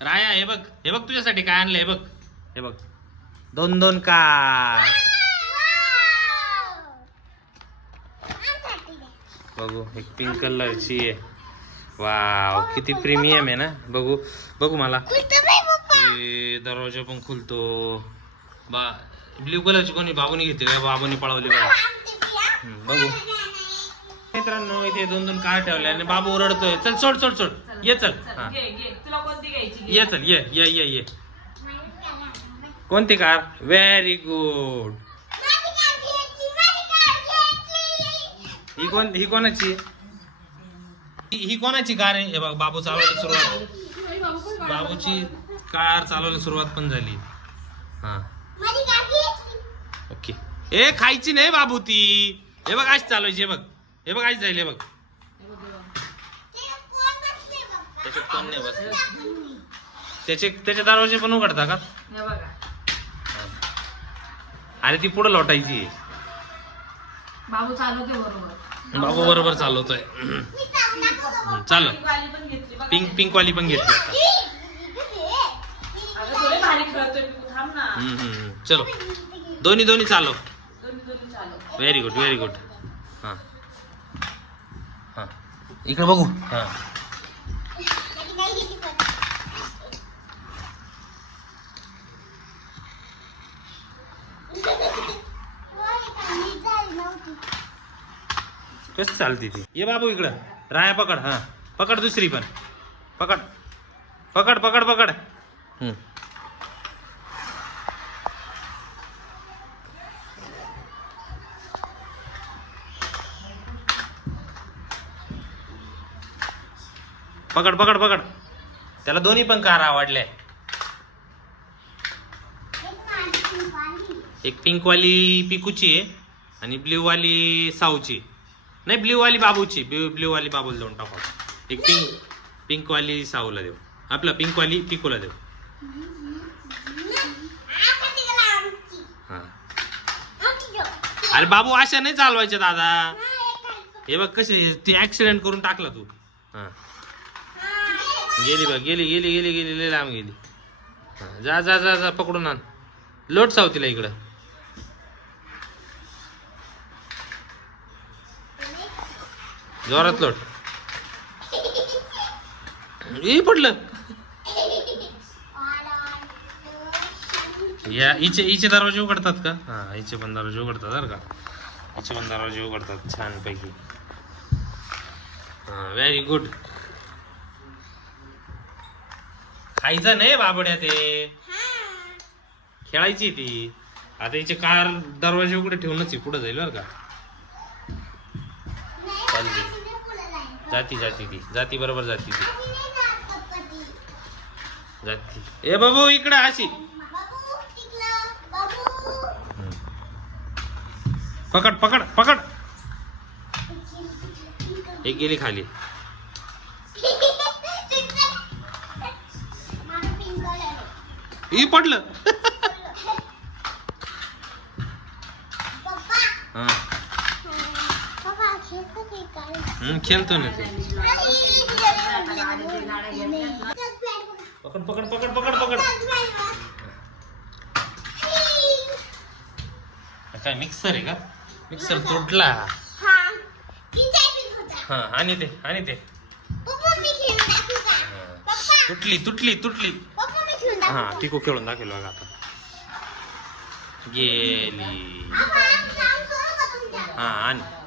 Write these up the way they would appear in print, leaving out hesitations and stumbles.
राया हे बघ तुझ्यासाठी काय आणलंय हे बघ 2 कार बघू. एक पिंक कलरची आहे. वाव किती प्रीमियम आहे ना. बघू मला दरवाजा पण खुलतो. ब्ल्यू कलरची कोणी बाबूनी घेतली का? बाबूनी पळवली बघा. बघू मित्रांनो इथे 2 कार ठेवल्या आणि बाबू ओरडतोय. चल सोड ये चल. ये चल ये कोणती कार? Very good. ही कोणाची? ही कोणाची कार आहे? हे बघ बाबू चालवायला सुरुवात. बाबूची कार चालवायला सुरुवात पण झाली. हा ओके. ए खायची नाही बाबू ती. हे बघ अशी चालवायची. हे बघ अशी जाईल. हे बघ त्याच्यात कोण नाही बसलं. त्याचे दरवाजे पण उघडता का? अरे ती पुढे लोटायची. बाबू चालवते बरोबर. बाबू बरोबर चालवतोय. चाल पिंक वाली पण घेतली आता. चलो दोन्ही चालव. Very good. हा इकडे बघू. हा कस चालते ती? ये बाबू इकडं. राया पकड. हा पकड. दुसरी पण पकड. पकड. त्याला दोन्ही पण कार आवडल्या. एक पिंक वाली पिकूची आहे आणि ब्ल्यू वाली साऊची. नाही ब्ल्यू वाली बाबूची. ब्ल्यू वाली बाबूला देऊन टाकू. एक पिंक वाली साऊला देऊ. आपला पिंक वाली पिकूला देऊ. हा अरे बाबू अशा नाही चालवायच्या दादा. हे बघ कशी ती ऍक्सिडेंट करून टाकला तू. हा गेली लांब गेली. जा पकडून आण. लोट सावतीला इकडं. जोरात लोट. पडलं. या हिचे दरवाजे उघडतात का? हा हिचे पण दरवाजे उघडतात बरं का. हिचे पण दरवाजे उघडतात छान पैकी. हा व्हेरी गुड. खायचं नाही बाबड्या ते. खेळायची ती. आता हिचे कार दरवाजे उघडे ठेवूनच पुढे जाईल बरं का. जाती बरोबर जाती. ए बाबू इकडे अशी पकड. एक गेली खाली. ही पडलं. हा खेळतो ना ते. पकड. काय मिक्सर आहे का? मिक्सर तुटला. हा आणि ते तुटली. हा टिको खेळून दाखवलं बघा आता. गेली. हा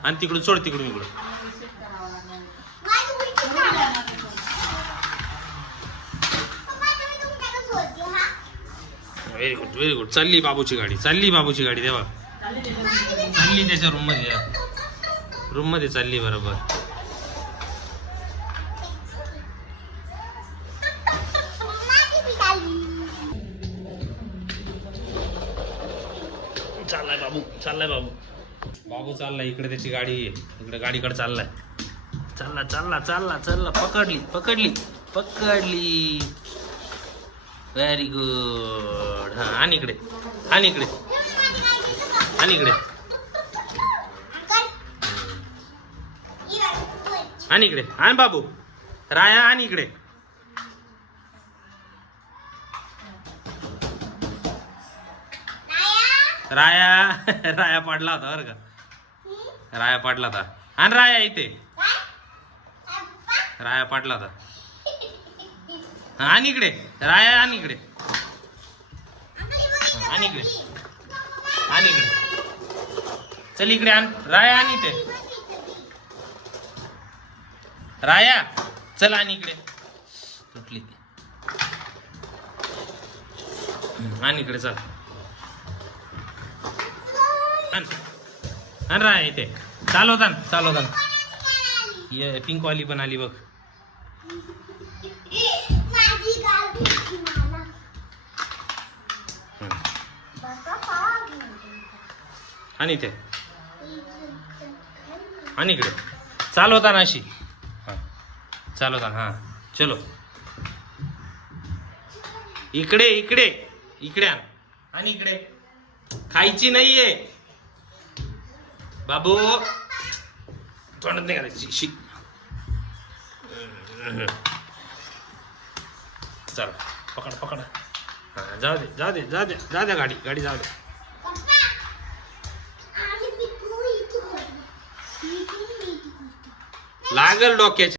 आणि तिकडून सोड. तिकडून इकडून. Very good. चालली बाबूची गाडी. देवा चालली त्याच्या रूम मध्ये चालली बरोबर. चाललाय बाबू चाललाय. इकडे त्याची गाडी आहे. इकडे गाडीकडे चाललाय. चालला. पकडली. Very good. हा आणि इकडे. आणि बाबू राया आणि इकडे. राया राया पडला होता बरं का. राया पडला होता. आणि राया इथे राया पडला होता. आणि इकडे राया आणि इकडे आणि इकडे आणि इकडे चल इकडे आण राया आणि इथे राया चल आणि इकडे तुटली ती. आणि इकडे चल आण राया इथे चालवता ये पिंकवाली पण आली बघ. आणि इथे आणि इकडे चालवताना अशी चालवताना हा चलो इकडे इकडे इकडे आण आणि इकडे खायची नाहीये बाबू तोंडात नाही घालायची शी. चल पकड पकड हा जाऊ दे गाडी जाऊ दे. लागल डोक्याच्या